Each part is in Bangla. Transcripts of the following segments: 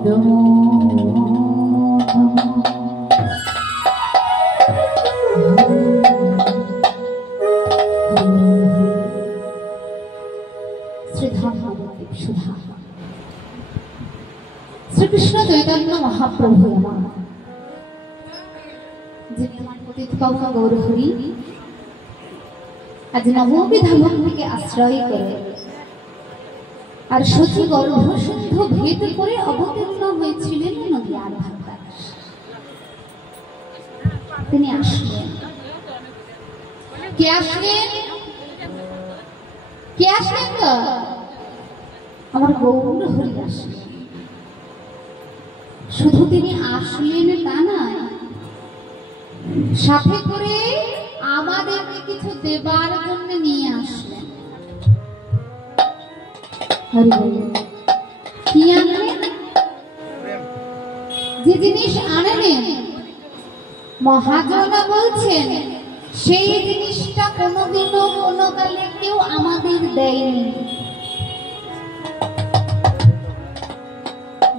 শ্রীকৃষ্ণ চৈতন্য মহাপ্রভু যিনি আমার পতিত পাবন গৌরহরি আজ নববিধ ভক্তিকে আশ্রয় করে আর সতী গর্ভসিন্ধু ভেদ করে অবতীর্ণ হয়েছিলেন নদিয়ার ভারদাস। তিনি আসলেন। কে আসলেন? কে আসলেন তো? আমার গৌরহরি আসলেন। শুধু তিনি আসলেন তা নয়, সাথে করে আমাদেরকে কিছু দেবার জন্য নিয়ে আসলেন। কি আনলেন? যে জিনিস আনলেন মহাজনা বলছেন সেই জিনিসটা কোনোদিনও কোনো কালে কেউ আমাদের দেয়নি।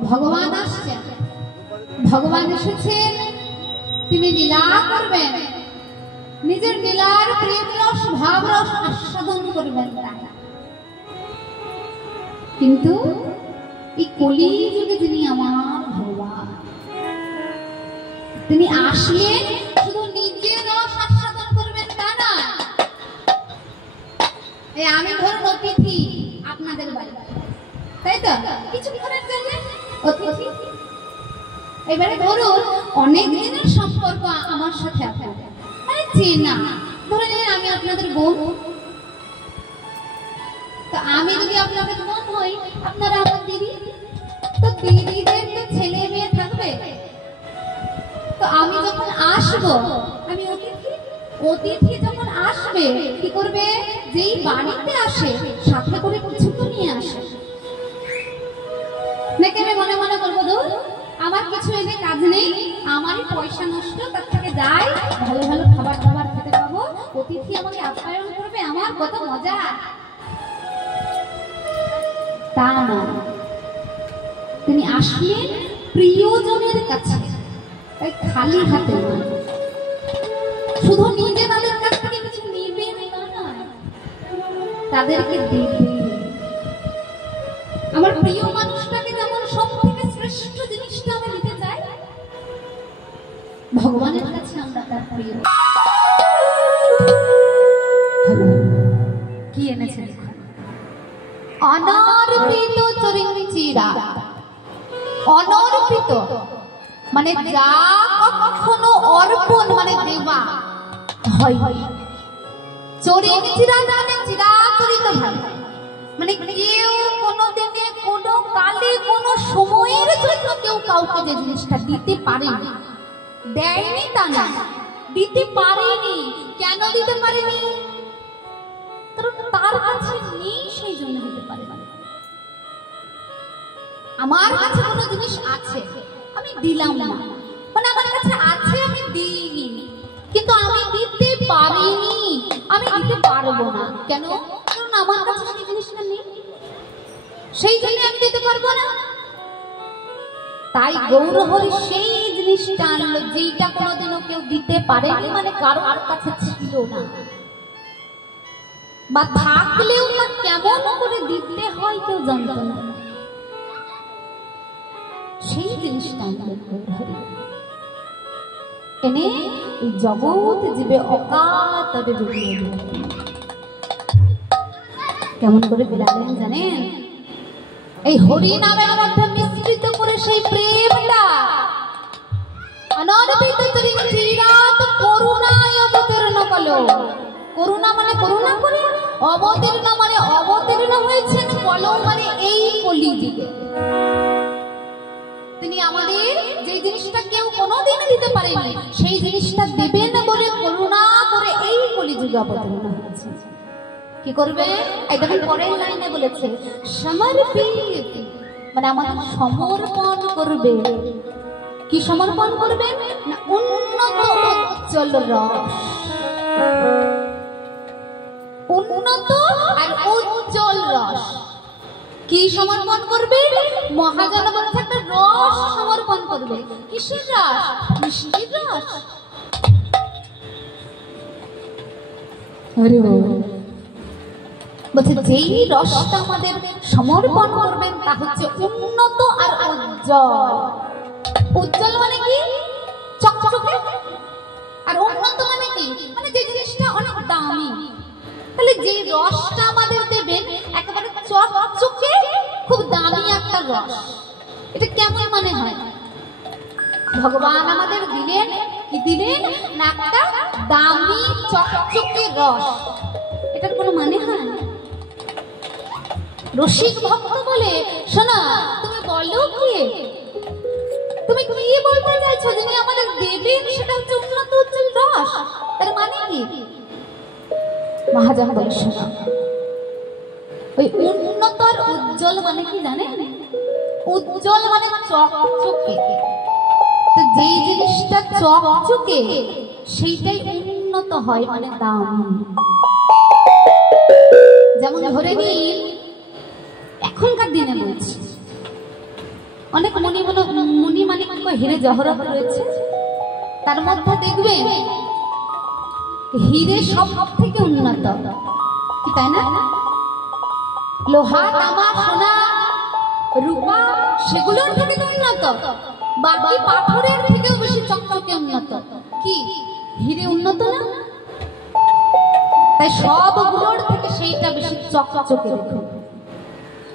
ভগবান আসছেন, ভগবান এসেছেন, তিনি লীলা করবেন, নিজের লীলার প্রেম রস ভাব রস আস্বাদন করবেন। কিন্তু এই কলি যুগে যিনি আমার ভগবান, তিনি আসলেন শুধু নিজের রস আস্বাদন করবেন তা না। এই আমি ধরুন অতিথি আপনাদের বাড়ি, তাই তো? কিছুক্ষণের জন্য অতিথি। এবারে ধরুন অনেক দিনের সম্পর্ক আমার সাথে আপনাদের, চেনা, ধরে নিন আমি আপনাদের বোন। তো আমি যদি আপনাদের বোন হই, আপনারা আমার দিদি, তো দিদিদের তো ছেলে মেয়ে থাকবে। তো আমি যখন আসবো, আমি অতিথি, অতিথি যখন আসবে কি করবে? যেই বাড়িতে আসে সাথে করে কিছু তো নিয়ে আসে নাকি? আমি মনে মনে করবো দূর আমার কিছু এনে কাজ নেই, আমারই পয়সা নষ্ট, তার থেকে যাই ভালো ভালো খাবার দাবার খেতে পাবো, অতিথি আমাকে আপ্যায়ন করবে, আমার কত মজা। তা না, তিনি আসলেন প্রিয়জনের কাছে, তাই খালি হাতে নয়। শুধু নিজে তাদের কাছ থেকে কিছু নেবেন তা নয়, তাদেরকে দেবেন। আমার প্রিয় মানুষটাকে যেমন সব থেকে শ্রেষ্ঠ জিনিসটা আমি নিতে চাই, ভগবানের কাছে আমরা তার প্রিয়। কি এনেছেন? অনর্পিত চরিঞ্চিরা। অনর্পিত মানে যা কখনো অর্পণ মানে দেওয়া হয়, চরিঞ্চিরা মানে চিরাচরিত ভাবে, মানে কেউ কোনোদিনে কোনো কালে কোনো সময়ের জন্য কেউ কাউকে যে জিনিসটা দিতে পারেনি, দেয়নি তা না, দিতে পারেনি। কেন দিতে পারেনি? কারণ তার কাছে নেই, সেই জন্য দিতে পারে না। আমার কাছে কোনো জিনিস আছে, আমি দিলাম না, মানে আমার কাছে আছে আমি দিইনি, কিন্তু আমি দিতে পারিনি, আমি দিতে পারবো না। কেন? কারণ আমার কাছে সেই জিনিসটা নেই, সেই জন্য আমি দিতে পারবো না। তাই গৌরহরি সেই জিনিসটা আনলো যেটা কোনোদিনও কেউ দিতে পারেনি, মানে কারো আর কাছে ছিল না, বা থাকলেও না কেমন করে দিতে হয় কেউ জানতো না। সেই জিনিসটা আনলেন গৌরহরি, এনে এই জগৎ জীবে অকাতরে ডুবিয়ে দিলেন। কেমন করে বিলালেন জানেন? এই হরি নামের মধ্যে মিশ্রিত করে সেই প্রেমটা। অনর্পিত চরিঞ্চিরাত করুণায় অবতীর্ণ কলো। করুণা মানে করুণা করে, অবতীর্ণ মানে অবতীর্ণ হয়েছেন, কলো মানে এই কলিযুগে। তিনি আমাদের যে জিনিসটা কেউ কোনোদিন দিতে পারেনি, সেই জিনিসটা দেবেন বলে করুণা করে এই কলিযুগে অবতীর্ণ হয়েছেন। কি করবে? এই দেখেন পরের লাইনে বলেছে সমর্পিত, মানে আমাদের সমর্পণ করবে। কি সমর্পণ করবেন? না উন্নত উজ্জ্বল রস। উন্নত আর উজ্জ্বল রস কি সমর্পণ করবে? মহাজন বলছে একটা রস করবে। কিসের রস? মিষ্টির রস। বলছে যেই রসটা আমাদের সমর্পণ করবেন তা হচ্ছে উন্নত আর উজ্জ্বল। উজ্জ্বল মানে কি? চকচকে। আর উন্নত মানে কি? মানে যে জিনিসটা অনেক দামি। তাহলে যে রসটা আমাদের দেবেন একেবারে চকচকে, খুব দামি একটা রস। এটা কেমন মনে হয়? ভগবান আমাদের দিলেন কি? দিলেন না একটা দামি চকচকে রস। এটার কোনো মানে হয়? রসিক ভক্ত বলে, শোনা তুমি বলো কি? তুমি কি বলতে চাইছো? যিনি আমাদের দেবেন সেটা হচ্ছে উন্নত উজ্জ্বল রস। তার মানে কি? মহাজন বলে, শোনা ওই উন্নত আর উজ্জ্বল মানে কি জানেন? উজ্জ্বল মানে চকচকে। তো যেই জিনিসটা চকচকে সেইটাই উন্নত হয়, মানে দাম। যেমন ধরে নিন, এখনকার দিনে বলছি, অনেক মুনি মানিক্য হিরে জহরত রয়েছে। তার মধ্যে দেখবেন হিরে সব থেকে উন্নত, কি তাই না? লোহা, তামা, সোনা, রূপা সেগুলোর থেকে উন্নত। বাকি পাথরের থেকেও বেশি চকচকে উন্নত। কি হিরে উন্নত না? তাই সবগুলোর থেকে সেইটা বেশি চকচকে,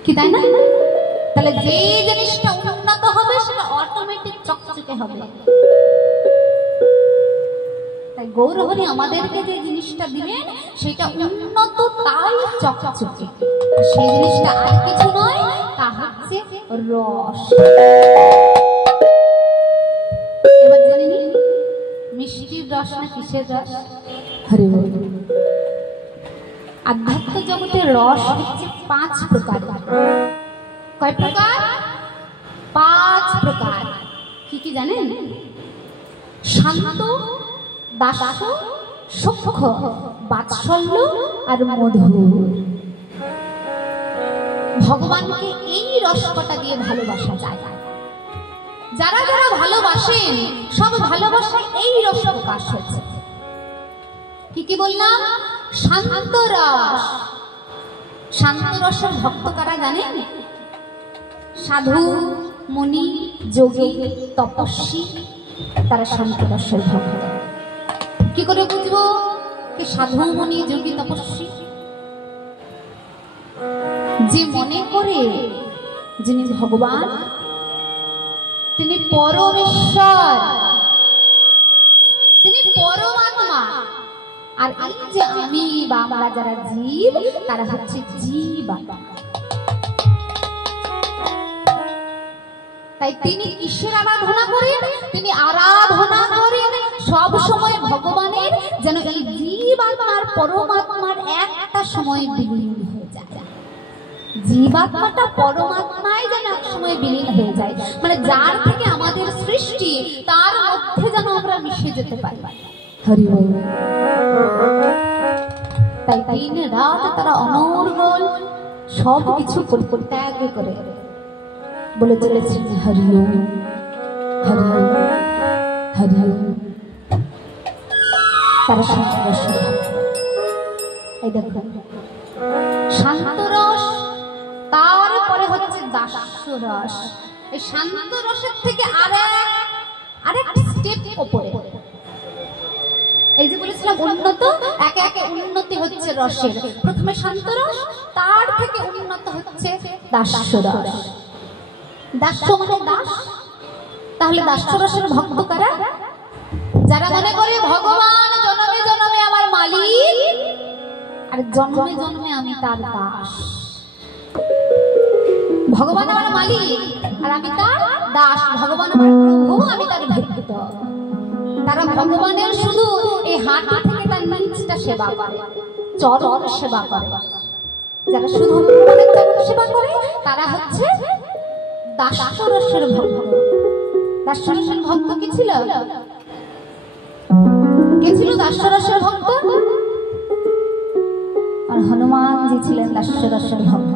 কি তাই না? তাহলে যে জিনিসটা উন্নত হবে সেটা অটোমেটিক চকচকে হবে। তাই গৌরহরি আমাদেরকে যে জিনিসটা দিলেন সেটা উন্নত, তাই চকচকে। সেই জিনিসটা আর কিছু নয়, তা হচ্ছে রস। এবার জেনে নিন, মিষ্টির রস না কিসের রস? হরি বল। আধ্যাত্ম জগতের রস হচ্ছে 5 প্রকার। কয় প্রকার? 5 প্রকার। কি কি জানেন? শান্ত, দাস্য, সূক্ষ্ম, বাৎসল্য আর মধুর। ভগবানকে এই রসকটা দিয়ে ভালোবাসা যায়। যারা যারা ভালোবাসেন সব ভালোবাসায় এই রস প্রকাশ হচ্ছে। কি কি বললাম? শান্ত রস। শান্ত রসের ভক্ত কারা জানেন? সাধু, মুনি, যোগী, তপস্বী, তারা শান্ত রসের ভক্ত। কি করে বুঝবো যে সাধু, মুনি, যোগী, তপস্বী? যে মনে করে যিনি ভগবান, তিনি পরমেশ্বর, তিনি পরমাত্মা। আর এই যে আমি বা আমরা যারা জীব, তারা হচ্ছে জীবাত্মা। তাই তিনি কিসের আরাধনা করেন? তিনি আরাধনা করেন সব সময় ভগবানের, যেন এই জীবাত্মার পরমাত্মার একটা সময় বিলীন হয়ে যায়। জীবাত্মাটা পরমাত্মায় যেন এক সময় বিলীন হয়ে যায়, মানে যার থেকে আমাদের সৃষ্টি তার মধ্যে যেন আমরা মিশে যেতে পারি। হরি বল। তাই দিন রাত তারা অনর্গল সব কিছু পরিত্যাগ করে বলে চলেছে হরি ওম, হরি ওম, হরি ওম। তারা শান্ত রস। এই দেখো, শান্ত রস, তারপরে হচ্ছে দাস্য রস। এই শান্ত রসের থেকে আরেক স্টেপ উপরে। এই যে বলেছিলাম উন্নত, একে একে উন্নতি হচ্ছে রসের। প্রথমে শান্ত রস, তার থেকে উন্নত হচ্ছে দাস্য রস। দাস্য মানে দাস। তাহলে দাস্য রসের ভক্ত কারা? যারা মনে করে ভগবান জন্মে জন্মে আমার মালিক, আর জন্মে জন্মে আমি তার দাস। ভগবান আমার মালিক আর আমি তার দাস। ভগবান আমার প্রভু, আমি তার ভক্ত। তারা ভগবানের শুধু এই হাঁটা থেকে তার নিচটা সেবা করে, চরণ সেবা করে। যারা শুধু ভগবানের চরণ সেবা করে তারা হচ্ছে দাস্য রসের ভক্ত। দাস্য রসের ভক্ত কি ছিল? কে ছিল দাস্য রসের ভক্ত? আর হনুমানজি ছিলেন দাস্য রসের ভক্ত।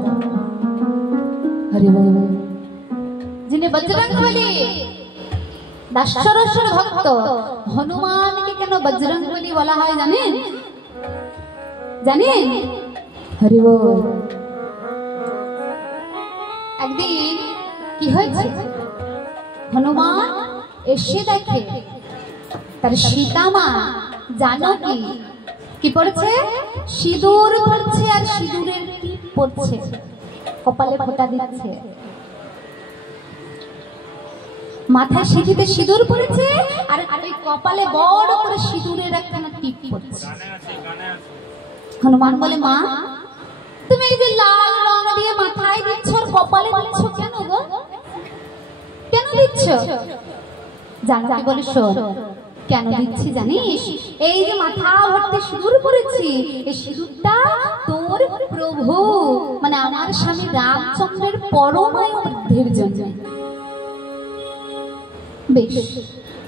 হরি বল। যিনি বজরংবলী দাস্যরসের ভক্ত হনুমানকে কেন বজরংবলী বলা হয় জানেন? জানেন? হরি বল। একদিন কি হয়েছে, হনুমান এসে দেখে তার সীতামা জানকী কি পড়ছে, সিঁদুর পড়ছে আর সিঁদুরের টিপ পড়ছে, কপালে ফোঁটা দিচ্ছে, মাথায় সিঁথিতে সিঁদুর পড়েছে আর ওই কপালে বড় করে সিঁদুরের একখানা টিপ পড়ছে। হনুমান বলে, মা তুমি এই যে লাল রং দিয়ে মাথায় দিচ্ছ আর কপালে দিচ্ছ কেন গো, কেন দিচ্ছ? জানকী বলে, শোন কেন দিচ্ছি জানিস? এই যে মাথা ভর্তি সিঁদুর পড়েছি, এই সিঁদুরটা তোর প্রভু মানে আমার স্বামী রামচন্দ্রের পরমায়ু বুদ্ধির জন্য। বেশ,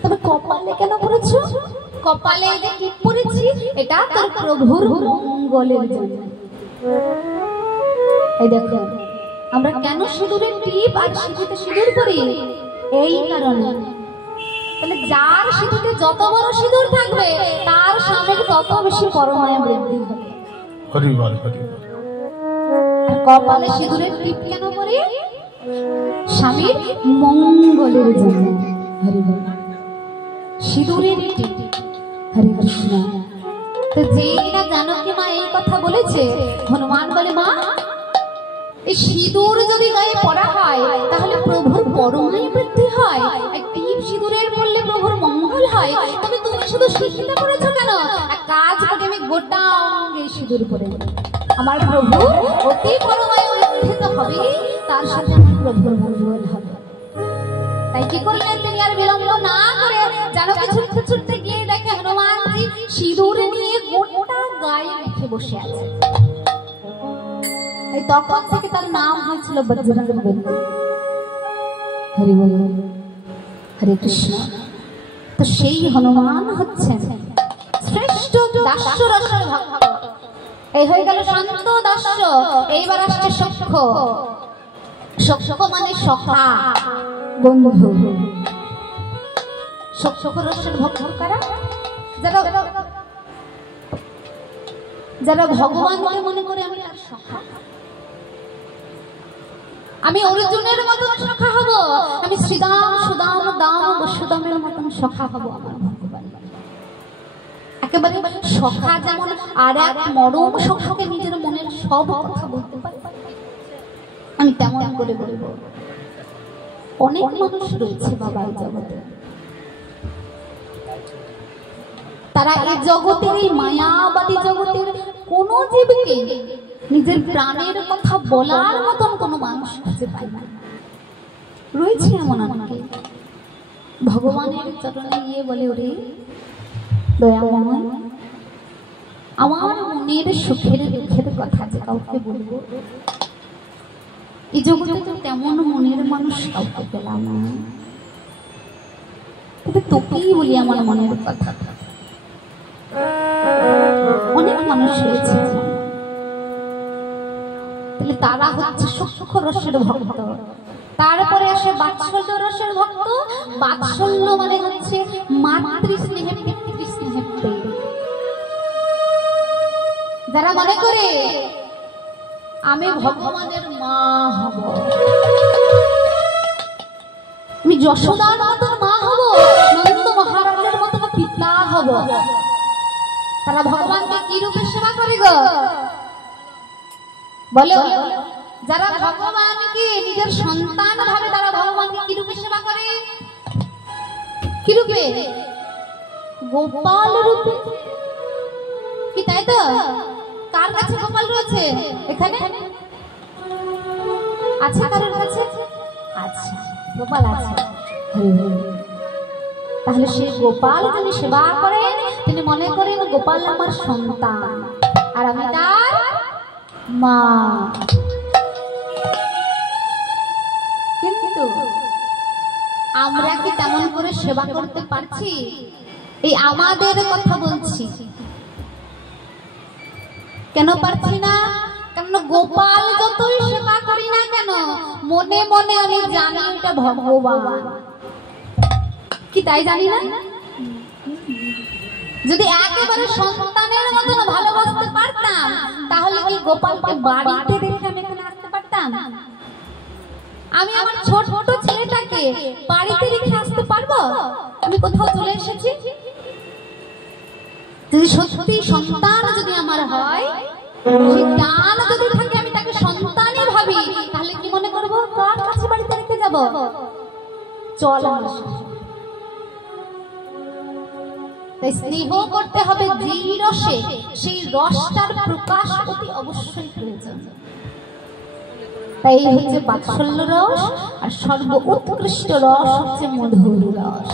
তবে কপালে কেন পড়েছো? কপালে যে টিপ পড়েছি এটা তোর প্রভুর মঙ্গলের জন্য। এই দেখো আমরা কেন সিঁদুরের টিপ আর সিঁথিতে সিঁদুর পরি, এই কারণে। তাহলে যার সিঁথিতে যত বড় সিঁদুর থাকবে তার স্বামীর তত বেশি পরমায়ু বৃদ্ধি হবে। হরি বল, হরি বল। আর কপালে সিঁদুরের টিপ কেন পরি? স্বামীর মঙ্গলের জন্য। হরি বল। সিঁদুরের টিপ, হরে কৃষ্ণ। তো যেই না জানকী মা এই কথা বলেছে, হনুমান বলে, মা এই সিঁদুর যদি গায়ে পরা হয় তাহলে প্রভুর পরমায়ু বৃদ্ধি হয়, এক টিপ সিঁদুরের পরলে প্রভুর মঙ্গল হয়। তবে তুমি শুধু সিঁথিতে পড়েছো কেন? এক কাজ করে আমি গোটা অঙ্গে সিঁদুর পরে আমার প্রভু অতি পরমায়ু বৃদ্ধি তো হবে, তার সাথে প্রভুর মঙ্গল হবে। তাই কি করলেন তিনি, আর বিলম্ব না করে জানকী ছুটতে ছুটতে গিয়ে দেখে হনুমানজি সিঁদুর নিয়ে গোটা গায়ে মেখে বসে আছে। তখন থেকে তার নাম হয়েছিল বজরংবলী। হরি বল, হরে কৃষ্ণ। তো সেই হনুমান হচ্ছেন শ্রেষ্ঠ দাস্যরসের ভক্ত। এই হয়ে গেল শান্ত দাস্য। এইবার আসছে সখ্য। সখ্য মানে সখা, বন্ধু। সখ্য রসের ভক্ত কারা? যারা ভগবানকে মনে করে আমি তার সখা, আমি অর্জুনের মতন সখা হব, আমি শ্রীদাম সুদাম দাম বসুদামের মতন সখা হব আমার ভগবান। একেবারে সখা যেমন আর এক মরম সখাকে নিজের মনের সব কথা বলতে পারে, আমি তেমন করে বলবো। অনেক মানুষ রয়েছে বাবা এই জগতে, তারা এই জগতের এই মায়াবাদী জগতের কোন জীবকে নিজের প্রাণের কথা বলার মতন কোন মানুষ খুঁজে পায় না। রয়েছে এমন অনেকে ভগবানের চরণে গিয়ে বলে, ওরে দয়াময়, আমার মনের সুখের দুঃখের কথা যে কাউকে বলবো, এই জগতে তো তেমন মনের মানুষ কাউকে পেলাম না, তবে তোকেই বলি আমার মনের কথা। অনেক মানুষ রয়েছে, তাহলে তারা হচ্ছে সখ্য রসের ভক্ত। তারপরে আসে বাৎসল্য রসের ভক্ত। বাৎসল্য মানে হচ্ছে মাতৃ স্নেহে পিতৃ স্নেহে প্রেম। যারা মনে করে আমি ভগবানের মা হব, আমি যশোদার মতন মা হব, নন্দ মহারাজের মতন পিতা হব, তারা ভগবানকে কি রূপে সেবা করে গো বলো? যারা ভগবানকে নিজের সন্তান ভাবে তারা ভগবানকে কি রূপে সেবা করে? কি রূপে? গোপাল রূপে। কি তাই তো? কার কাছে গোপাল রয়েছে? এখানে আছে কারোর কাছে? আচ্ছা, গোপাল আছে। তাহলে সেই গোপাল যিনি সেবা করেন তিনি মনে করেন গোপাল আমার সন্তান আর আমি তার মা। কিন্তু আমরা কি তেমন করে সেবা করতে পারছি? এই আমাদের কথা বলছি। কেন পারছি না? কারণ গোপাল যতই সেবা করি না কেন মনে মনে আমি জানি এটা ভগবান। কি তাই জানি না? যদি একেবারে সন্তানের মতন ভালোবাসতে পারতাম তাহলে কি গোপালকে বাড়িতে রেখে আমি এখানে আসতে পারতাম? আমি আমার ছোট ছেলেটাকে বাড়িতে রেখে আসতে পারবো? আমি কোথাও চলে এসেছি। যদি সত্যি সন্তান যদি আমার হয়, সেই টান যদি থাকে, আমি তাকে সন্তানই ভাবি, তাহলে কি মনে করবো কার কাছে বাড়িতে রেখে যাব? চল আমার সাথে। তাই স্নেহ করতে হবে যেই রসে, সেই রসটার প্রকাশ অতি অবশ্যই প্রয়োজন। তাই এই হচ্ছে বাৎসল্য রস, আর সর্ব উৎকৃষ্ট রস হচ্ছে মধুর রস।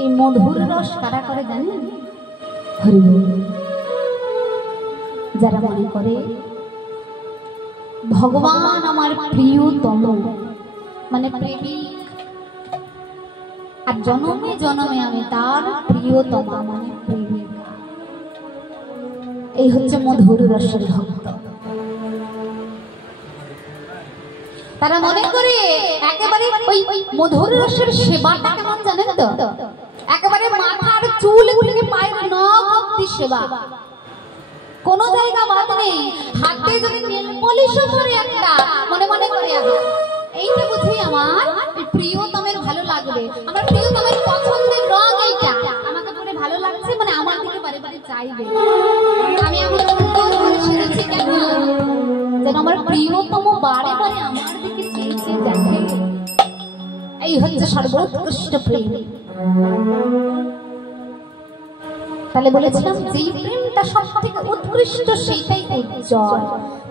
এই মধুর রস কারা করে জানেন? যারা মনে করে ভগবান আমার প্রিয়তম, মানে প্রেমিক, আর জনমে জনমে আমি তার প্রিয়তমা, মানে প্রেমিকা। এই হচ্ছে মধুর রসের ভক্ত। তারা মনে করে একেবারে ওই মধুর রসের সেবাটা কেমন জানেন তো? একেবারে মাথার চুল থেকে পায়ের নখ অবধি সেবা, কোন জায়গা বাদ নেই। হাতে যদি নেল পলিশও করে একটা, মনে মনে করে এইটা বুঝি আমার প্রিয়তমের ভালো লাগবে, আমার প্রিয়তমের পছন্দের রং এইটা, আমাকে পরে ভালো লাগছে, মানে আমার দিকে বারে বারে চাইবে। আমি এমন সুন্দর করে সেরেছি কেন? যেন আমার প্রিয়তম বারে বারে আমার দিকে চেয়েছে দেখে। এই হচ্ছে সর্বোৎকৃষ্ট প্রেম। তাহলে বলেছিলাম যেই প্রেমটা সব থেকে উৎকৃষ্ট সেইটাই উজ্জ্বল।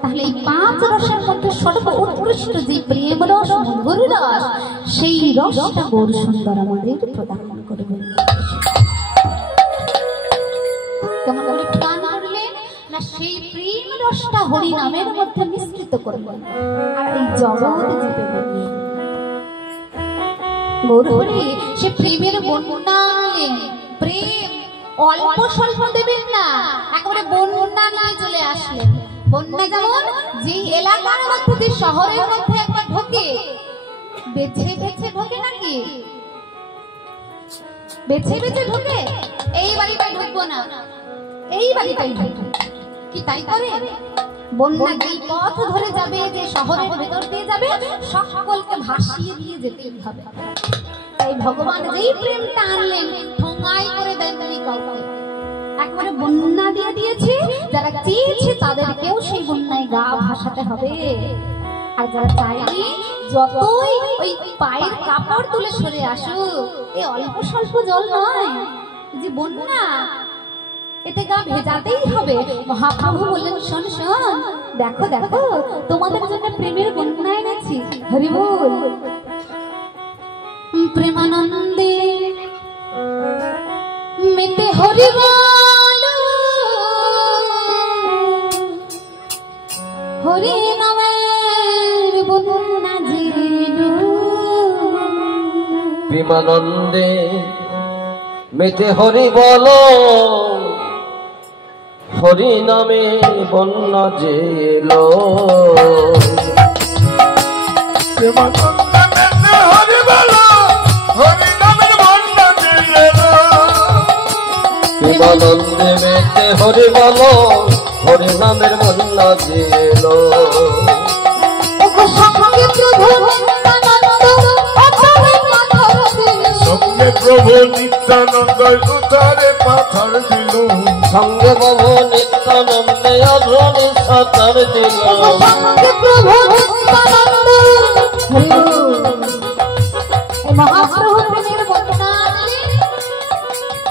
তাহলে এই 5 রসের মধ্যে সর্ব উৎকৃষ্ট যে প্রেম রস, মধুর রস, সেই রসটা গৌর সুন্দর আমাদের প্রদান করবে। কেমন করে প্রদান করলেন না? সেই প্রেম রসটা হরি নামের মধ্যে মিশ্রিত করলেন, আর এই জগৎ জিতে বললেন। গৌর হরি সে প্রেমের বন্যা আনলেন। প্রেম অল্প স্বল্প দেবেন না, একেবারে বন্যা নিয়ে চলে আসলেন। বন্যা যেমন যে এলাকার মধ্যে, শহরের মধ্যে একবার ঢোকে, বেছে বেছে ঢোকে নাকি? বেছে বেছে ঢোকে, এই বাড়িটাই ঢুকবো না, এই বাড়িটাই ঢুকবো, কি তাই করে? বন্যা যেই পথ ধরে যাবে, যে শহরের ভেতর দিয়ে যাবে, সকলকে ভাসিয়ে দিয়ে যেতে হবে। তাই ভগবান যেই প্রেমটা আনলেন, ঠোঙাই করে দেননি কাউকে, একবারে বন্যা দিয়ে দিয়েছে। যারা চেয়েছে তাদেরকেও সেই বন্যায় গা ভাসাতে হবে, আর যারা চায়নি যতই ওই পায়ের কাপড় তুলে সরে আসুক, এ অল্প স্বল্প জল নয়, যে বন্যা, এতে গা ভেজাতেই হবে। মহাপ্রভু বললেন, শোন শোন, দেখো দেখো, তোমাদের জন্য প্রেমের বন্যা এনেছি। হরি বল। প্রেমানন্দে মেতে হরি বল, হরি নামের বন্যা জিলু। প্রেমানন্দে মেতে হরি বল, হরি নামে বন্যা জেলো। প্রেমানন্দে মেতে হরি বল, হরি নামের বন্যা জেলো। প্রেমানন্দে মেতে হরি বল, হরি নামের বন্যা জেলো। সঙ্গে প্রভু নিত্যানন্দ উতারে পাথর দিল, সঙ্গে প্রভু নিত্যানন্দে অধরে সাঁতার দিল। মহাপ্রভু প্রেমের বন্যা,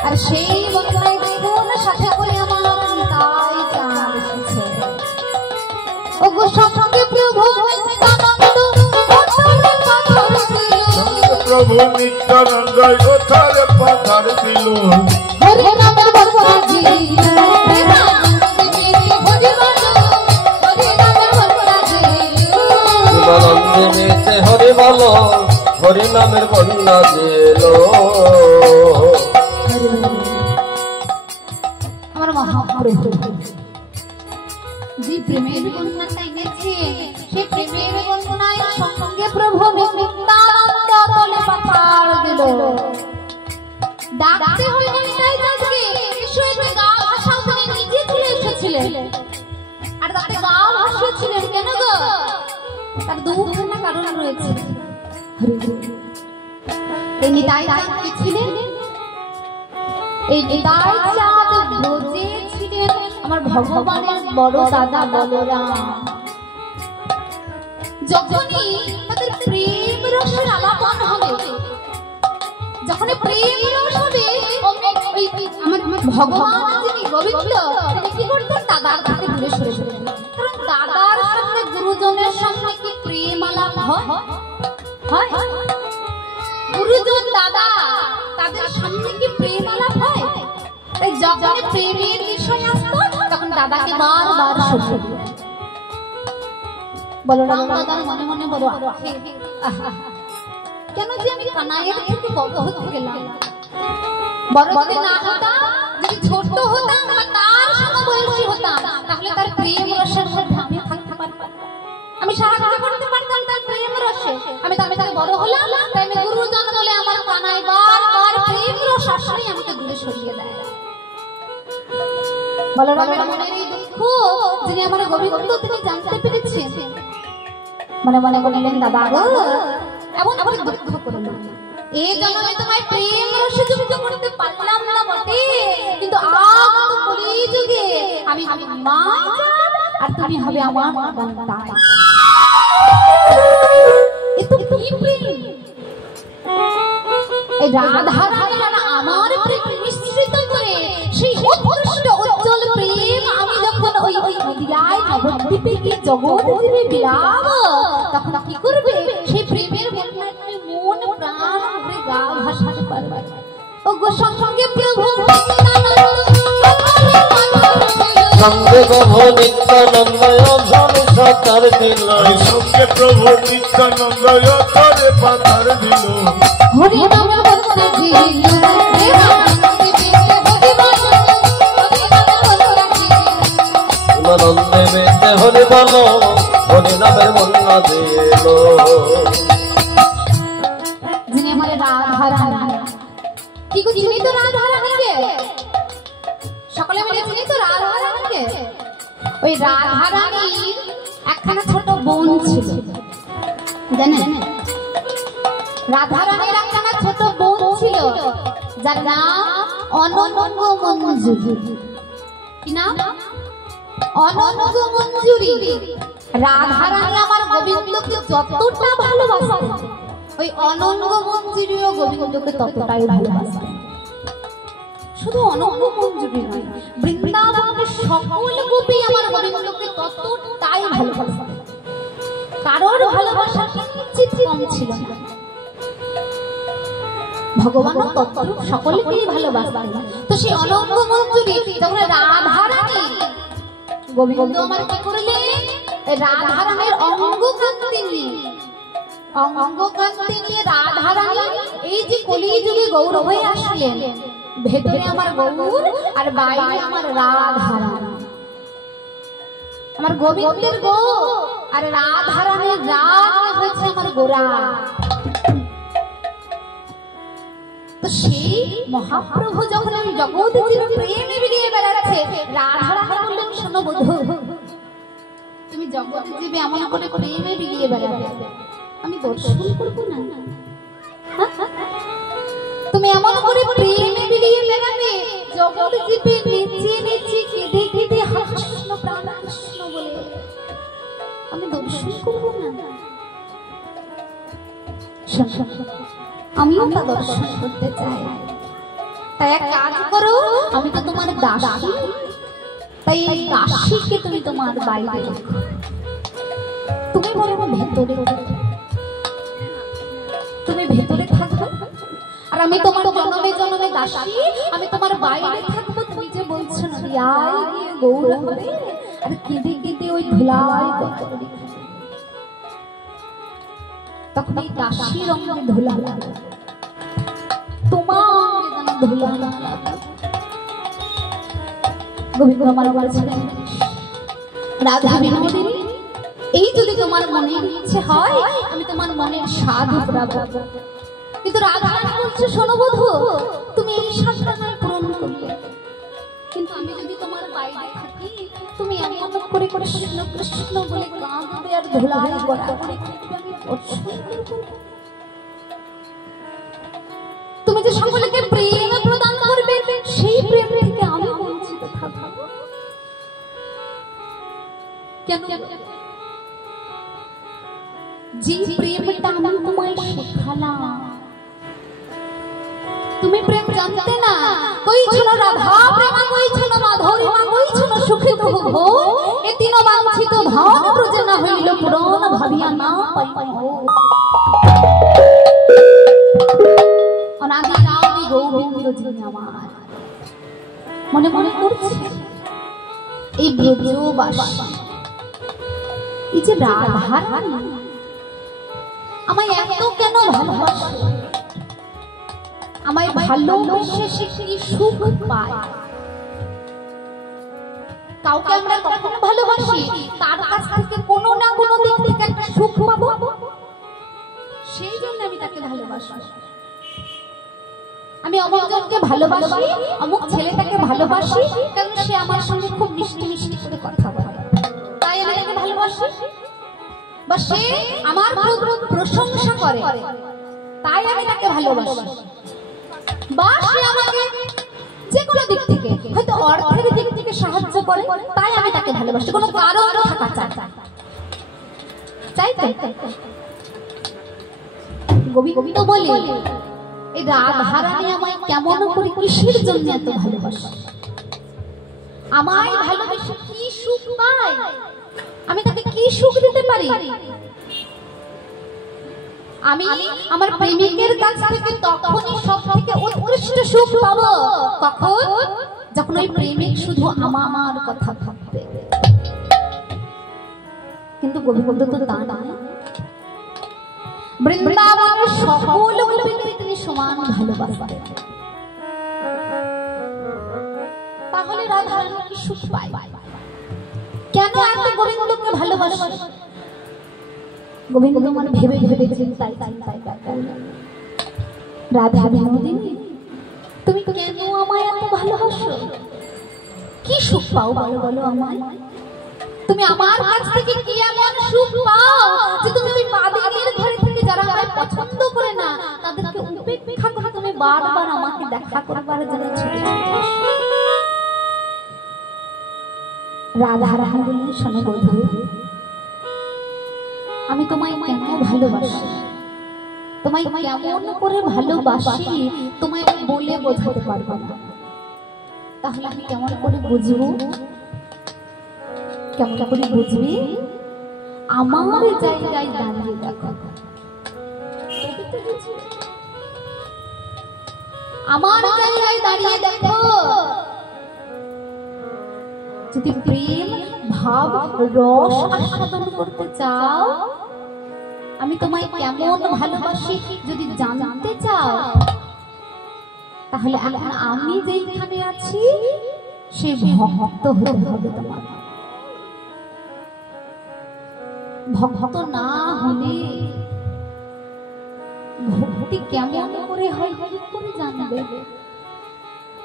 আর সেই বন্যায় দেখুন সাথে করে আমার নিতাই চাঁদ এসেছে। ওগো সঙ্গে প্রভু প্রভু নিত্যানন্দ উতারে পাথর দিল। হরি নামের বন্যা জিলু, হরি নামের বন্যা জিলু। প্রেমানন্দে মেতে হরি বল, হরি নামের বন্যা জেলো। আমার মহাপ্রভু যে প্রেমের বন্যাটা এনেছে, সে প্রেমের বন্যায় সঙ্গে প্রভু নিত্যানন্দ তলে ডাকতে হলো নিতাই দাসকে, এসো একটু গা ভাসাও, তিনি নিজে চলে এসেছিলেন। আর তাতে গা ভাসিয়েছিলেন কেন গো? তার দুখানা কারণ রয়েছে। এই নিতাই দাস কে ছিলেন? এই নিতাই চাঁদ ব্রজে ছিলেন আমার ভগবানের বড় দাদা বলরাম। যখনই তাদের প্রেম রসের আলাপন হবে, যখন প্রেম রস হবে, আমার ভগবান যিনি গোবিন্দ তিনি কি করতেন? দাদার থেকে দূরে সরে যেতেন। কারণ দাদার সামনে গুরুজনের সামনে কি প্রেম আলাপ হয়? গুরুজন দাদা তাদের সামনে কি প্রেম আলাপ হয়? তাই যখন প্রেমের বিষয় আসতো তখন দাদাকে বারবার সরিয়ে দিতেন। বলরাম দাদার মনে মনে বড় কেন যে আমি কানাইয়ের থেকে বড় হতে গেলাম। বড় যদি না হতাম, যদি ছোট হতাম বা তার সমবয়সী হতাম, তাহলে তার প্রেম রসের মধ্যে আমি থাকতে পারতাম, আমি সাহায্য করতে পারতাম তার প্রেম রসে। আমি তাকে বড় হলাম, তাই আমি গুরুজন বলে আমার কানাই বারবার প্রেম রস আসলেই আমাকে দূরে সরিয়ে দেয়। বলরামের মনের এই দুঃখ যিনি আমার গোবিন্দ তিনি জানতে পেরেছেন। মনে মনে বললেন, দাদা গো এমন এমন দুঃখ করো না, এই জন্মে তোমায় প্রেম রসে যুক্ত করতে পারলাম না বটে, কিন্তু আজ কলিযুগে আমি মা আর তুমি হবে আমার তাই। এতো কি প্রেম! এই রাধা রানী আমার প্রেম মিশ্রিত করে সেই উৎকৃষ্ট উজ্জ্বল প্রেম আমি যখন ওই নদিয়ায় নবদ্বীপে গিয়ে জগৎ জীবে বিলাব, তখন কি করবে? সেই প্রেমের মন প্রাণ ভরে গা ভাসাতে পারবে। ও গো সঙ্গে প্রভু সঙ্গে প্রভু নিত্যানন্দ ধরে সাতার দিল, সঙ্গে প্রভু নিত্যানন্দ ধরে পাতার দিল। হরি নাম বলতে দিল আনন্দে মেতে হরি বলো, হরি নামের বন্যা দিল। যিনি আমার রাধা রানী, কি গো চিনি তো রাধা রানীকে? সকলে মিলে চিনি তো রাধা রানীকে? ওই রাধা রানীর একখানা ছোট বোন ছিল, জানেন? রাধা রানীর একখানা ছোট বোন ছিল যার নাম অনঙ্গ মঞ্জুরি। কি নাম? অনঙ্গ মঞ্জুরি। রাধা রানী আমার গোবিন্দকে যতটা ভালোবাসতেন, ওই অনঙ্গ মঞ্জুরিও গোবিন্দকে ততটাই ভালোবাসতেন। শুধু অনঙ্গ মঞ্জুরি নয়, বৃন্দাবনের সকল গোপী আমার গোবিন্দকে ততটাই ভালোবাসতেন। কারোর ভালোবাসা কিঞ্চিত কম ছিল না। ভগবান তত্ত্ব সকলকেই ভালোবাসতেন। তো সেই অনঙ্গ মঞ্জুরি যখন রাধা রানী গোবিন্দ আমার কি করলেন? রাধা রানীর অঙ্গকান্তি নিয়ে রাধা রানী এই যে কলিযুগে গৌর হয়ে আসলেন, ভেতরে আমার গৌর আর বাইরে আমার রাধা রানী। আমার গোবিন্দের গো আর রাধা রানীর রাগ হয়েছে আমার গোরা। তো সেই মহাপ্রভু যখন আমি জগৎ প্রেমে বিলিয়ে বেড়াচ্ছে, রাধা রাধা বললেন, শোনো বধূ, তুমি জগৎ জীবে এমন করে প্রেমে বিলিয়ে বেড়াবে, আমি দর্শন করবো না? তুমি এমন করে প্রেমে বিলিয়ে বেড়াবে, জগৎ জীবে নিচে নিচে কেঁদে কেঁদে কৃষ্ণ প্রাণ কৃষ্ণ বলে, আমি দর্শন করবো না? আমিও তা দর্শন করতে চাই। তাই এক কাজ করো, আমি তো তোমার দাসী, তাই এই দাসীকে তুমি তোমার বাইরে রাখো, তুমি বলো ভেতরে, তুমি ভেতরে থাকবে, আর আমি তোমার জনমে জনমে দাসী, আমি তোমার বাইরে থাকবো। তুমি যে বলছো না গৌর হরে, আর কেঁদে কেঁদে ওই ধুলাই করি, তখন এই দাসীর অঙ্গে ধুলা লাগে, তোমার ধুলা লাগে। গোবিন্দ আমার বলছিলেন, রাধা বিনোদিনী, এই যদি তোমার মনে ইচ্ছে হয়, আমি তোমার মনের স্বাদ পুরাবো, কিন্তু রাধারানী বলছে, শোনো বধূ, তুমি এই সাতটা নয় পূরণ করবে, কিন্তু আমি যদি তোমার বাইরে থাকি, তুমি এমন করে করে কৃষ্ণ কৃষ্ণ বলে কাঁদবে আর ধুলাই গড়াগড়ি করবে, আমি পছন্দ করব না। তুমি যে সকলকে প্রেম প্রদান করবে, সেই প্রেম থেকে আমি বঞ্চিত থাকব কেন? যে প্রেমটা আমি তোমায় শেখালাম, তুমি প্রেম জানতে না। কই ছিল রাধা প্রেমা, কই ছিল মাধুরী মা, কই ছিল সুখিত হো, এ তিন বাঞ্ছিত ধন ব্রজে না হইল পুরন, ভাবিয়া না পাইব অনাদি নামি গোবিন্দ যিনি আমার। মনে মনে করছি এই ব্রজবাসী, এই যে রাধারানী আমায় এত কেন ভালোবাসে, আমায় ভালোবেসে সে কি সুখ পায়। কাউকে আমরা কখনো ভালোবাসি, তার কাছ থেকে কোনো না কোনো দিক থেকে একটা সুখ পাবো, সেই জন্য আমি তাকে ভালোবাসি। আমি অমুকজনকে ভালোবাসি, অমুক ছেলেটাকে ভালোবাসি, কারণ সে আমার সঙ্গে খুব মিষ্টি মিষ্টি করে কথা বলে, তাই আমি তাকে ভালোবাসি। বা সে আমার প্রশংসা করে, তাই আমি তাকে ভালোবাসি। বা সে আমাকে যে কোনো দিক থেকে, হয়তো অর্থের দিক থেকে সাহায্য করে, তাই আমি তাকে ভালোবাসি। কোনো কারণ থাকা চাই, গোবিন্দ বলে, এই রাধারানী আমায় কেমন করে কিসের জন্য এত ভালোবাসে, আমায় ভালোবেসে কি সুখ পায়, আমি তাকে কি সুখ দিতে পারি। আমি আমার প্রেমিকের কাছ থেকে তখনই সব থেকে উৎকৃষ্ট সুখ পাবো, কখন? যখন ওই প্রেমিক শুধু আমার কথা ভাববে। কিন্তু গোবিন্দ তো তা না, বৃন্দাবনের সকল গোপীকে তিনি সমান ভালোবাসেন। তাহলে রাধারানী কি সুখ পায়? কেন এত গোবিন্দকে ভালোবাসে? গোবিন্দ মানে ভেবে ভেবে চিন্তায় রাধা বিনোদিনী, তুমি কেন আমায় এত ভালোবাসো? কি সুখ পাও বলো বলো আমায়? তুমি আমার কাছ থেকে কি এমন সুখ পাও যে তুমি ওই বাদিনীর ঘরে থেকে যারা আমায় পছন্দ করে না, তাদেরকে উপেক্ষা করে তুমি বারবার আমাকে দেখা করবার জন্য ছুটে আসো? রাধারানী বললেন, শোনো বধূ, আমি তোমায় কেন ভালোবাসি, তোমায় কেমন করে ভালোবাসি, তোমায় বলে বোঝাতে পারবো না। তাহলে আমি কেমন করে বুঝবো? কেমন করে বুঝবি? আমার জায়গায় দাঁড়িয়ে দেখো, আমার জায়গায় দাঁড়িয়ে দেখো। যদি প্রেম ভাব রস আস্বাদন করতে চাও, আমি তোমায় কেমন ভালোবাসি যদি জানতে চাও, তাহলে এখন আমি যেখানে আছি সেই ভক্ত হতে হবে তোমার। ভক্ত না হলে ভক্তি কেমন করে হয় কি করে জানবে?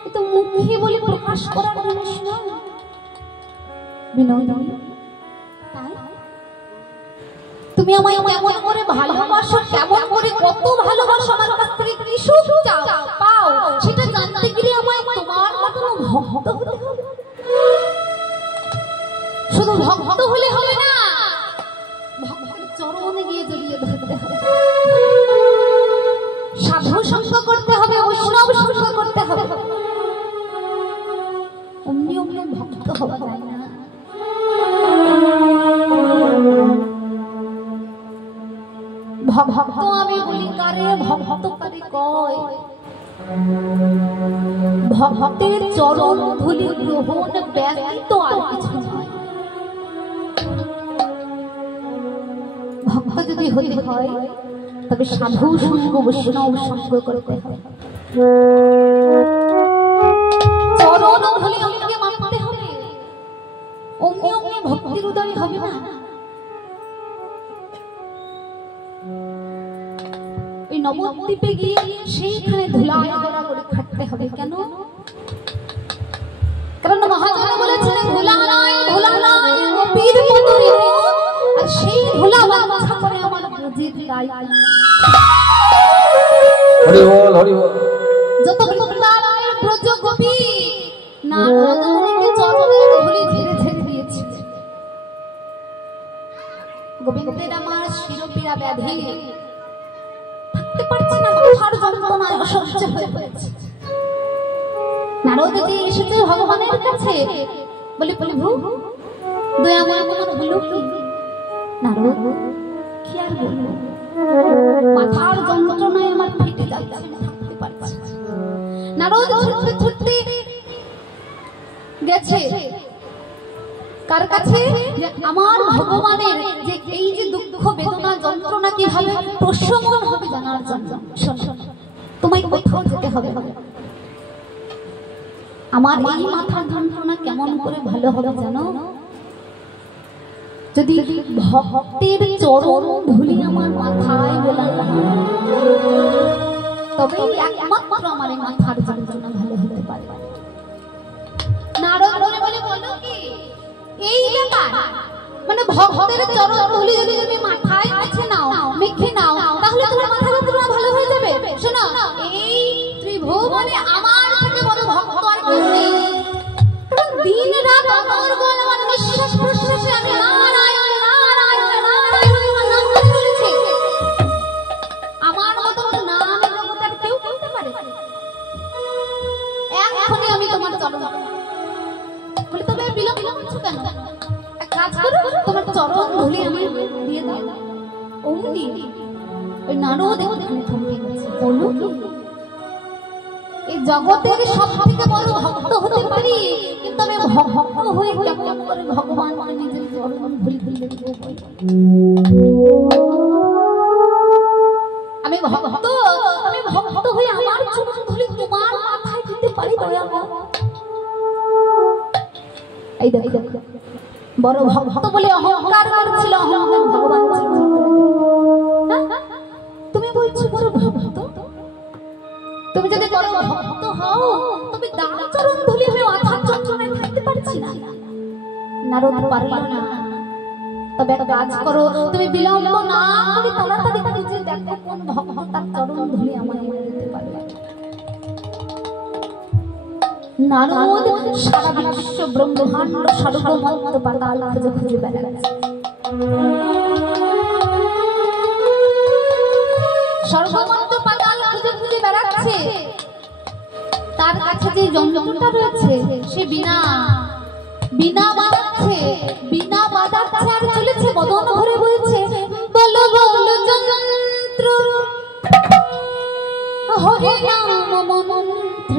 এটা মুখে বলে প্রকাশ করার জিনিস না বিনোদিনী। তাই তুমি আমায় কেমন করে ভালোবাসো, কেমন করে কত ভালোবাসো, আমার কাছ থেকে কি সুখ চাও পাও, সেটা জানতে গেলে আমায় তোমার মতো ভক্ত হতে হবে। শুধু ভক্ত হলে হবে না, ভক্তের চরণে গিয়ে জড়িয়ে ধরতে হবে, সাধু সঙ্গ করতে হবে, বৈষ্ণব সঙ্গ করতে হবে। অমনি অমনি ভক্ত হওয়া যায় না। ভক্ত আমি বলি কারে, ভক্ত কারে কয়? ভক্তের চরণ ধুলি গ্রহণ ব্যতীত আর কিছু নয়। ভক্ত যদি হতে হয় তবে সাধু সঙ্গ বৈষ্ণব সঙ্গ করতে হবে, চরণ ধুলি আমাকে মানতে হবে। অমনি অমনি ভক্তির উদয় হবে না। ওই নবদ্বীপে গিয়ে সেইখানে ধুলায় গড়া করে খাটতে হবে। কেন? কারণ মহাজন বলেছেন ধুলা নয় গোপীর মধুরে, আর সেই ধুলা বাছা করে আমার ব্রজের গায়ে। হরি বল হরি বল। যত বৃন্দাবনের ব্রজ গোপী নারদকে চরণের ধুলি ঝেড়ে ঝেড়ে দিয়েছে। গোবিন্দের আমার শিরোপীড়া ব্যাধি, থাকতে পারছে না, মাথার যন্ত্রণায় অসহ্য হয়ে পড়েছে। নারদজি এসেছে ভগবানের কাছে, বলে প্রভু দয়াময় তোমার হলো কি? নারদ কি আর বলবো, মাথার যন্ত্রণায় আমার ফেটে যাচ্ছে, থাকতে পারছি না। নারদ ছুটতে ছুটতে গেছে কার কাছে? আমার ভগবানের যে এই যে দুঃখ বেদনা যন্ত্রণা কিভাবে প্রশমন হবে জানার জন্য। তোমায় কোথাও যেতে হবে, আমার এই মাথার যন্ত্রণা কেমন করে ভালো হবে জানো? যদি ভক্তের চরণ ধুলি আমার মাথায় বোলানো হয়, তবে একমাত্র আমার এই মাথার যন্ত্রণা ভালো হতে পারে। নারদ বলে বলো কি এই ব্যাপার, মানে ভক্তের চরণ ধুলি যদি তুমি মাথায় মেখে নাও তাহলে তোমার মাথা যন্ত্রণা ভালো হয়ে যাবে। শোনো, এই ত্রিভুবনে আমার থেকে বড় ভক্ত আর কেউ নেই। কারণ দিন রাত অনর্গল আমার নিঃশ্বাস প্রশ্বাসে আমি নারায়ণ নারায়ণ নারায়ণ নাম চলেছে। আমার মতো নাম জগৎ কেউ বলতে পারে? এখনই আমি তোমার চরণ বলে, তবে বিলম্ব করছো কেন? এক কাজ করো, তোমার চরণ ধুলি আমি দিয়ে দাও। অমনি ওই নারদ এখানে থমকে গেছে। বলো কি, এই জগতের সব থেকে বড় ভক্ত হতে পারি, কিন্তু আমি ভক্ত হয়ে কেমন করে ভগবানকে নিজের চরণ ধুলি দিয়ে দেব? আমি ভক্ত হয়ে আমার চরণ ধুলি তোমার মাথায় দিতে পারি? দয়াময় এই দেখো, বড় ভক্ত বলে অহংকার করছিল, অহংকার ভগবান তুমি বলছো বড় ভক্ত? তুমি যদি বড় ভক্ত হও তবে দান চরণ ধুলি হয়ে মাথার যন্ত্রণায় থাকতে পারছি না। নারদ পারল না। তবে একটা কাজ করো, তুমি বিলম্ব না করে তাড়াতাড়ি যে দেখো কোন ভক্ত তার চরণ ধুলি আমায় দিতে পারে। নারদ সারা বিশ্ব ব্রহ্মাণ্ড স্বর্গমত্ত পাতাল খুঁজে খুঁজে বেড়াচ্ছে। স্বর্গমত্ত পাতাল খুঁজে খুঁজে বেড়াচ্ছে। তার কাছে যে যন্ত্রটা রয়েছে সে বিনা বাজাচ্ছে আর চলেছে, বদন ভরে বলছে বলো বলো যন্ত্র হরি নাম মন্ত্র,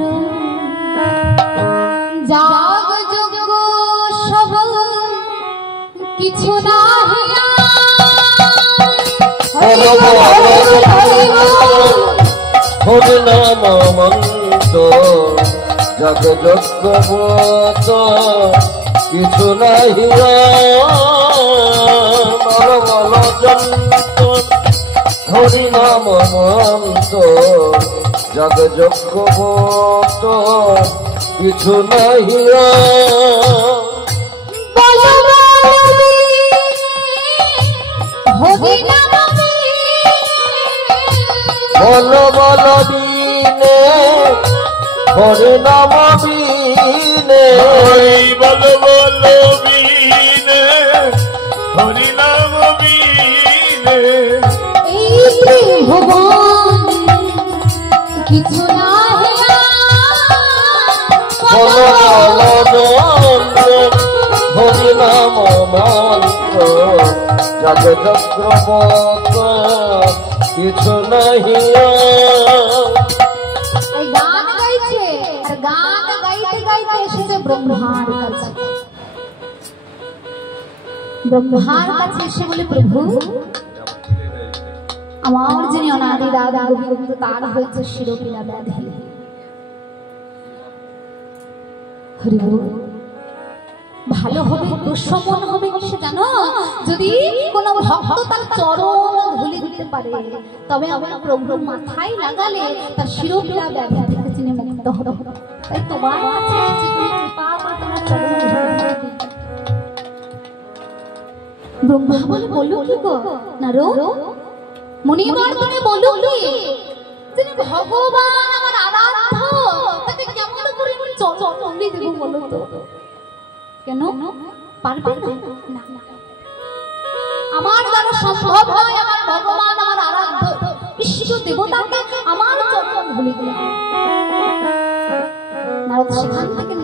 জাগ যোগ সব কিছু না হিয়া। হরি নাম মন্ত্র জগ যজ্ঞ কিছু নাহি। বল যন্ত্র হরি নাম মন্ত্র জগ যজ্ঞ কিছু নাহি। বল বল বিনে হরি নাম বিনে, বল বল বিনে হরি নাম বিনে, এই ত্রিভুবন কিছু না হিয়া। বল বল হরি নাম মন্ত্র জগ চক্রবর্ত কিছু নাহি। গান গাইছে, আর গান গাইতে গাইতে এসেছে ব্রহ্মার কাছে। ব্রহ্মার কাছে এসে বলে, প্রভু আমার যিনি অনাদি রাধা গোবিন্দ তার হয়েছে শিরোপীড়া ব্যাধি। হরি বল। ভালো হবে, প্রশমন হবে কিসে জানো? যদি কোনো ভক্ত তার চরণ ধুলি দিতে পারে, তবে আমার প্রভুর মাথায় লাগালে তার শিরোপীড়া ব্যাধি থেকে তিনি মুক্ত হবে। তাই তোমার কাছে এসেছি, তুমি কৃপা করে তোমার চরণ ধুলি দিতে। ব্রহ্মা বলে বলো কি গো নারদ, মুনিবার তুমি বলো কি? তিনি ভগবান আমার আরাধ্য, তাকে কেমন করে আমি চরণ ধুলি দেব বলো তো? কেন পারবে না? আমার দ্বারা সম্ভব নয়। আমার ভগবান আমার আরাধ্য ইষ্ট দেবতাকে আমার চরণ ধুলি দেব। নারদ সেখান থেকে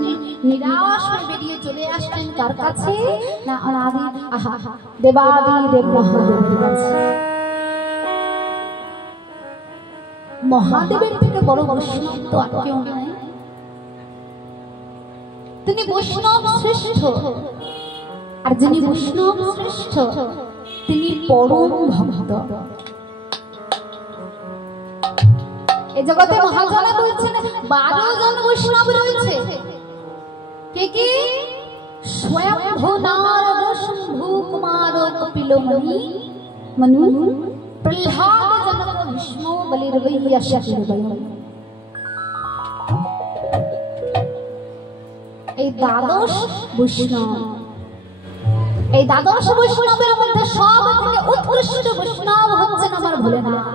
নিরাশ হয়ে বেরিয়ে চলে আসলেন কার কাছে? না দেবাদি দেব মহাদেবের কাছে। মহাদেবের থেকে বড় বৈষ্ণব তো আর কেউ নাই। তিনি বৈষ্ণব শ্রেষ্ঠ, আর যিনি বৈষ্ণব শ্রেষ্ঠ তিনি পরম ভক্ত। এই জগতে মহাজনে বলছেন 12 জন বৈষ্ণব রয়েছে। কে কে? স্বয়ম্ভু নারদ শম্ভু কুমার কপিল মুনি মনু প্রহ্লাদ জনক ভীষ্ম বলির্বৈয়া শক্তির্বৈ। এই দ্বাদশ বৈষ্ণব, এই দ্বাদশ বৈষ্ণবের মধ্যে সব থেকে উৎকৃষ্ট বৈষ্ণব হচ্ছেন আমার ভোলেনাথ,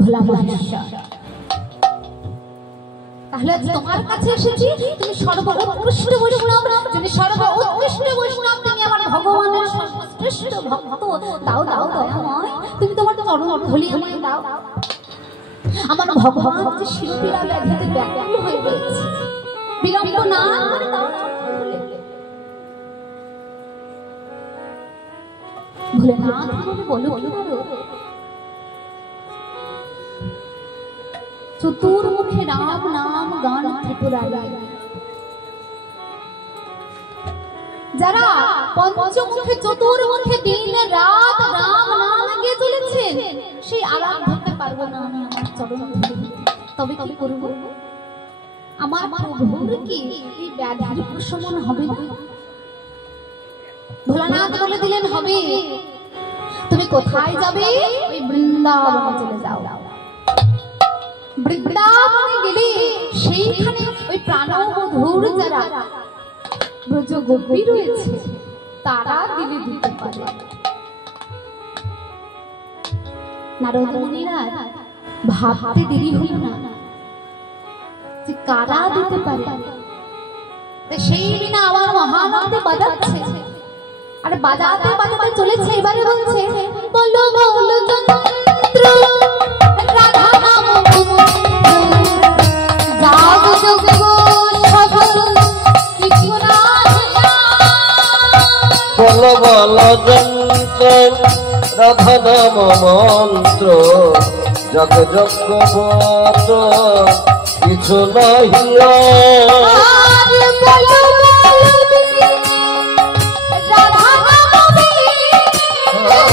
ভোলা মহেশ্বর। তাহলে তোমার কাছে এসেছি, তুমি সর্ব উৎকৃষ্ট বৈষ্ণব, যিনি সর্ব উৎকৃষ্ট বৈষ্ণব, তিনি আমার ভগবানের সর্বশ্রেষ্ঠ ভক্ত। দাও দাও দয়াময়, তুমি তোমার চরণ ধুলি আমায় দাও। আমার ভগবান যে শিরোপীড়া ব্যাধিতে ব্যাকুল হয়ে রয়েছে, বিলম্ব না করে দাও। ভোলেনাথ বলো কি করো? চতুর্মুখে রাম নাম গান ত্রিপুরারি, যারা পঞ্চমুখে চতুর্মুখে দিন রাত রাম নাম গেয়ে চলেছেন, সেই আরাম ধরতে পারবো না আমি আমার চরণ ধুলি। তবে কি করব? আমার প্রভুর কি এই ব্যাধির প্রশমন হবে না? ভোলানাথ বলে দিলেন হবে। তুমি কোথায় যাবে? ওই বৃন্দাবনে চলে যাও। বৃন্দাবনে গেলে সেইখানে ওই প্রাণবধূর যারা ব্রজ গোপী রয়েছে তারা দিলে দিতে পারে। নারদ মুনিরা ভাবতে দেরি হলো না যে কারা দিতে পারে। সেই বিনা আমার মহানন্দে বাজাচ্ছে, আর বাজাতে বাজাতে চলেছে। এবারে বলছে বলো বলো যন্ত্র রাধা নাম জাগ যোগ সফল কিছু না। বলো বলো যন্ত্র রাধা নাম মন্ত্র, জগ যজ্ঞ ব্রত কিছু নাহিয়া।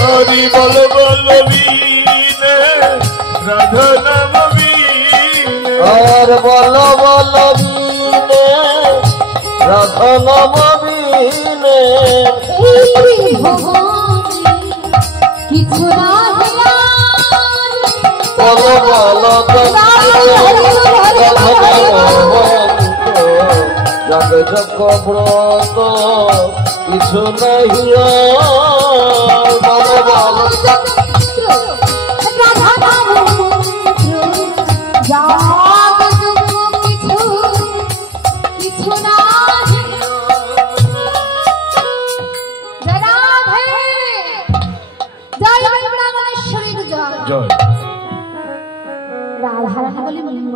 হরি বল বল বীনে রাধা নাম বীনে, আর বল বল বীনে রাধা নাম বীনে। কিছু না বল বল জগ যজ্ঞ ব্রত কিছু নাহিয়া। বল বল কিছু না জয়। রাধারানী বলে মিঙ্গ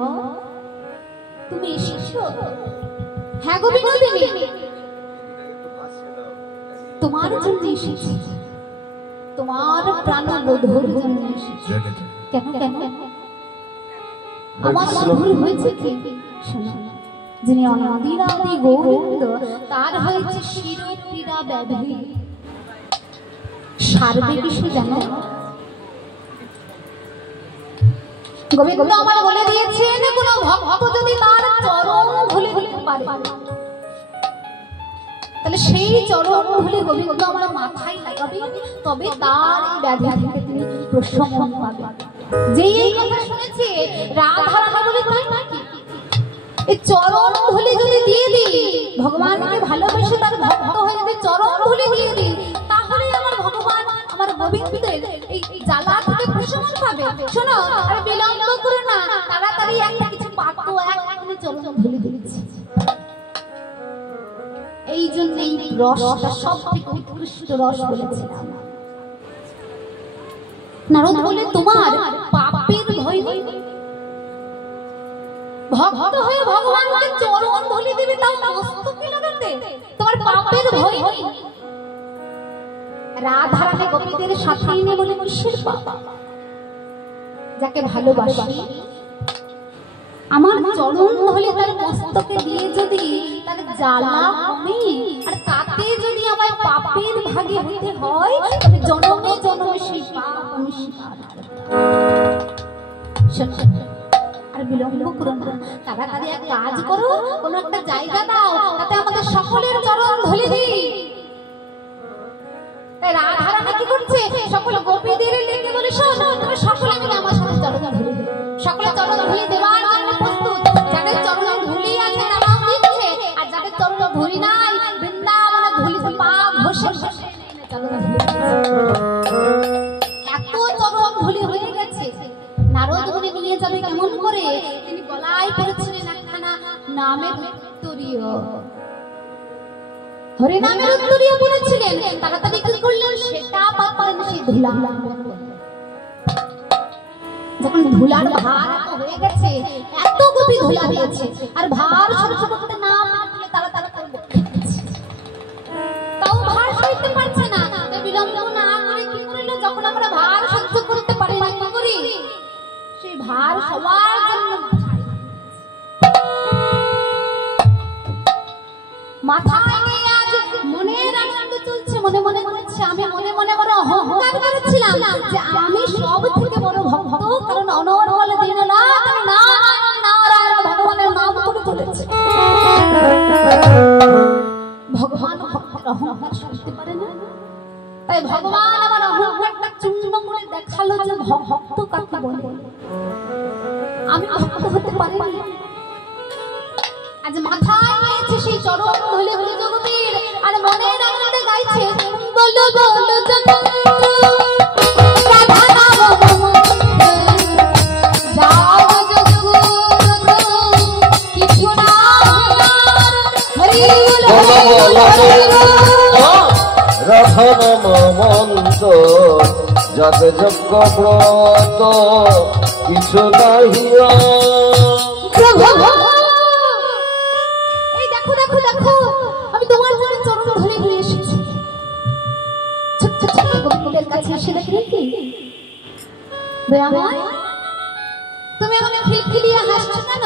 তুমি এসেছো? হ্যাঁ গো বিনোদিনী, তোমার জন্য এসেছি, তোমার প্রাণবধূর জন্য এসেছি। কেন কেন? আমার ভুল হয়েছে কি? শোনো, যিনি অনাদিরাদি গোবিন্দ, তার হয়েছে শিরোপীড়া ব্যাধি। সারবে কিসে জানো? গোবিন্দ আমার বলে দিয়েছেন, কোন ভক্ত যদি তার চরণ ধুলি দিতে পারে তাহলে সেই চরণ ধুলি গোবিন্দ আমার মাথায় লাগাবে, তবে তার এই ব্যাধি থেকে তিনি প্রশমন পাবেন। যেই এই কথা শুনেছে রাধা রাধা বলে তাই নাকি এই চরণ ধুলি যদি দিয়ে দিই, ভগবানকে ভালোবেসে তার ভক্ত হয়ে যদি চরণ ধুলি দিয়ে দিই, তাহলে আমার ভগবান আমার গোবিন্দের এই জ্বালা থেকে প্রশমন পাবে। শোনো, আর বিলম্ব করো না, তাড়াতাড়ি একটা কিছু পাতো একখানে চরণ ধুলি দিচ্ছে। এই জন্য এই রসটা সব থেকে উৎকৃষ্ট রস বলেছিলাম। নারদ বলে তোমার পাপের ভয় নেই, ভক্ত হয়ে ভগবানকে চরণ ধুলি দিবে, তাও মস্তকে লাগাতে তোমার পাপের ভয় নেই। রাধা রাধা গোপীদের সাথে এনে বলে কিসের পাপ? যাকে ভালোবাসি আমার চরণ ধুলি তার মস্তকে দিয়ে যদি তার জ্বালা কমে, আর তাতে যদি আমার পাপের ভাগে হতে হয়, তবে জন্মে জন্মে সেই পাপ আমি স্বীকার করব। আর বিলম্ব করো না, তাড়াতাড়ি এক কাজ করো, কোন একটা জায়গা দাও, তাতে আমাদের সকলের চরণ ধুলি দিই। রাধা রাধা কি করছে? সকল গোপীদের ডেকে বলে, শোন তুমি সকলে মিলে আমার সাথে চরণ ধুলি দিও। সকলে চরণ ধুলি দেওয়ার জন্য প্রস্তুত। যাদের চরণ ধুলি আছে নাম দিচ্ছে, আর যাদের চরণ ধুলি নাই বৃন্দাবনে ধুলি পা ঘষে ঘষে চরণ ধুলি। এত চরণ ধুলি হয়ে গেছে, নারদ বলে নিয়ে যাবে কেমন করে? তিনি গলায় পড়েছিলেন একখানা নামের উত্তরীয়, হরি নামের উত্তরীয় পড়েছিলেন। তাড়াতাড়ি কি করলেন? সেটা পাতলেন সেই ধুলা। যখন ধুলার ভার হয়ে গেছে, এত গোপী ধুলা দিয়েছে, আর ভার সহ্য করতে না পারলে তাড়াতাড়ি তাও ভার সইতে পারছে না। বিলম্ব না করে কি করলো? যখন আমরা ভার সহ্য করতে পারি না, কি করি? সেই ভার সবার জন্য মাথায় নিয়ে আজ মনের আনন্দ চলছে, মনে মনে করছে, আমি মনে মনে বড় অহংকার করেছিলাম যে আমি সব থেকে বড় ভক্ত, কারণ অনর্গল দিন ভগবানের নাম করে চলেছে। ভগবান ভক্তের অহংকার সইতে পারে না, তাই ভগবান আমার অহংকারটা চূর্ণ করে দেখালো যে ভক্ত কাকে বলে। আমি ভক্ত হতে পারিনি, আজ মাথায় নিয়েছে সেই চরণ ধুলি জগতের, আর মনের আনন্দে গাইছে, বলো বলো রাধা নাম মন্ত্র যাতে যজ্ঞ ব্রত কিছু নাহিয়া। এই দেখো দেখো দেখো, আমি তোমার জন্য চরণ ধুলি নিয়ে এসেছি। ছোট্ট ছোট্ট গোপীদের কাছে এসে দেখি কি তুমি আমাকে খিলখিলিয়ে হাসছো কেন?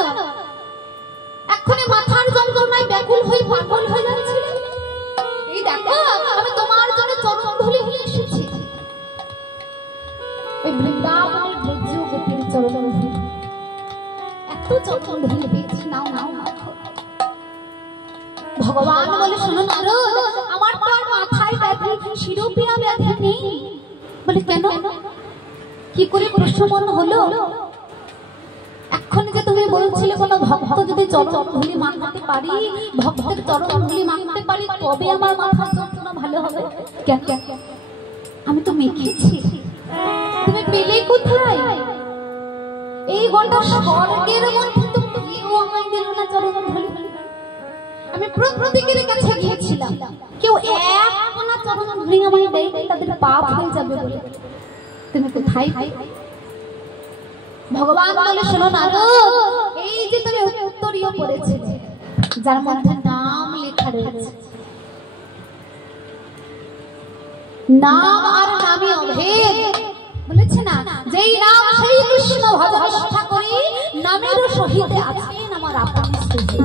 এক্ষুনি মাথার যন্ত্রণায় ব্যাকুল হয়ে পাগল হয়ে যাচ্ছিলে। এই দেখো, আমি তোমার জন্য চরণ ধুলি নিয়ে এসেছি। ওই বৃন্দাবনের ব্রজ গোপীর চরণ ধুলি, এত চরণ ধুলি দিয়েছি, নাও নাও নাও। ভগবান বলে, শোনো নারদ, আমার তো আর মাথায় ব্যাধি, শিরোপীড়া ব্যাধি নেই। বলে কেন? কি করে প্রশমন হলো? এক্ষুনি যে তুমি বলছিলে কোন ভক্ত যদি চরণ ধুলি মাখতে পারি, ভক্তের চরণ ধুলি মাখতে পারি, তবে আমার মাথার যন্ত্রণা ভালো হবে। কেন? আমি তো মেখেছি। তুমি পেলে কোথায়? এই ঘন্টা স্বর্গের মধ্যে তো কেউ আমায় দিল না চরণ ধুলি। আমি প্রত্যেকের কাছে গিয়েছিলাম, কেউ এক কোনা চরণ ধুলি আমায় দেয়নি, তাদের পাপ হয়ে যাবে বলে। তুমি কোথায়? ভগবান বলে, শোনো নারদ, এই যে তুমি উত্তরীয় পড়েছিলে, যার মধ্যে নাম লেখা রয়েছে, নাম আর নামে অভেদ বলেছে না, যেই নাম সেই কৃষ্ণ ভজ নিষ্ঠা করি, নামের সহিত আছেন আমার আপন স্থিতি।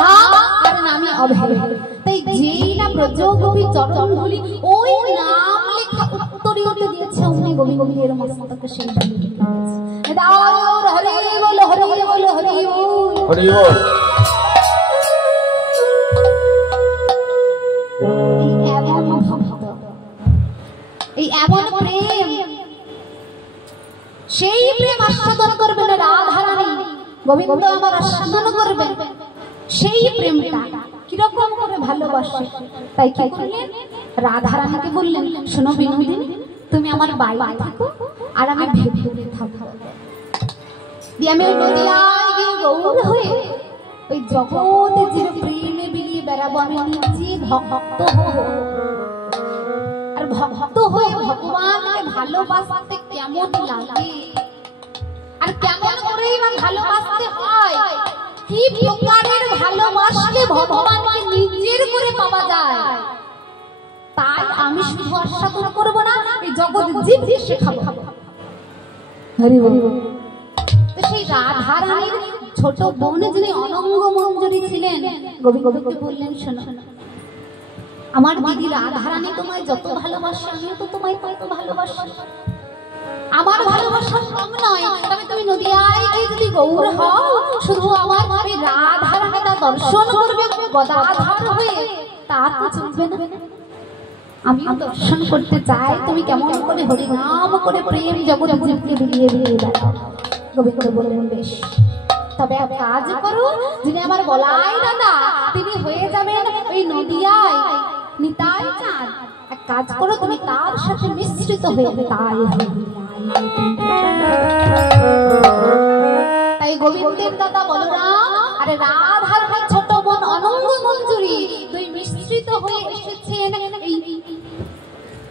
নাম আর নামে অভেদ, তাই যেই না ব্রজ গোপী চরণ ধুলি, ওই নাম লেখা উত্তরীয়তে দিয়েছে অমনি গোবিন্দের মস্তকে সেই ধুলি দিয়েছে। দাও হরি বল হরি বল হরি বল হরি বল। কেমন প্রেম, সেই প্রেম আস্বাদন করবেন রাধারানী, গোবিন্দ আমার আস্বাদন করবেন সেই প্রেমটা কিরকম করে ভালোবাসে। তাই কি করলেন, রাধারানীকে বললেন, শোনো বিনোদিনী, তুমি আমার বাইরে থাকো আর আমি ভেতরে থাকবো। দিয়ে আমি ওই নদিয়ায় গিয়ে গৌর হয়ে ওই জগতে যে প্রেমে বিলিয়ে বেড়াবো, আমি নিজে ভক্ত হব। আর ভক্ত হয়ে ভগবানকে ভালোবাসতে কেমন লাগে, আর কেমন করেই বা ভালোবাসতে হয়, কি প্রকারের ভালোবাসলে ভগবানকে নিজের করে পাওয়া যায়, তাই আমি শুধু আস্বাদন করবো না, এই জগৎ জীবকে শেখাবো। হরি বল। তো সেই রাধারানীর ছোট বোন যিনি অনঙ্গ মঞ্জুরি ছিলেন, গোবিন্দকে বললেন, শোনো আমার দিদি রাধারানী তোমায় যত ভালোবাসে, আমিও তো তোমায় তত ভালোবাসি। আমার ভালোবাসা কম নয়, তবে তুমি নদিয়ায় গিয়ে যদি গৌর হও, শুধু আমার রাধারানীটা দর্শন করবে গদাধার হয়ে, তার তো চলবে না। আমিও দর্শন করতে চাই, তুমি কেমন করে হরিনাম করে প্রেম জগৎ জীবকে বিলিয়ে বিলিয়ে বেড়াও। গোবিন্দ বললেন, বেশ, তবে এক কাজ করো, যিনি আমার বলাই দাদা তিনি হয়ে যাবেন ওই নদিয়ায় নিতাই চাঁদ। এক কাজ করো, তুমি তার সাথে মিশ্রিত হয়ে তাই তাই গোবিন্দের দাদা বলরাম আর রাধার ভাই ছোট বোন অনঙ্গ মঞ্জুরি দুই মিশ্রিত হয়ে এসেছেন এই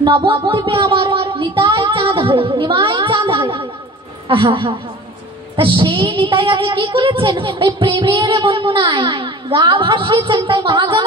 নবদ্বীপে আমার নিতাই চাঁদ হয়ে, নিমাই চাঁদ হয়ে। তা সেই নিতাই আগে কি করেছেন, ওই প্রেমের বন্যনায় গা ভাসিয়েছেন। তাই মহাজন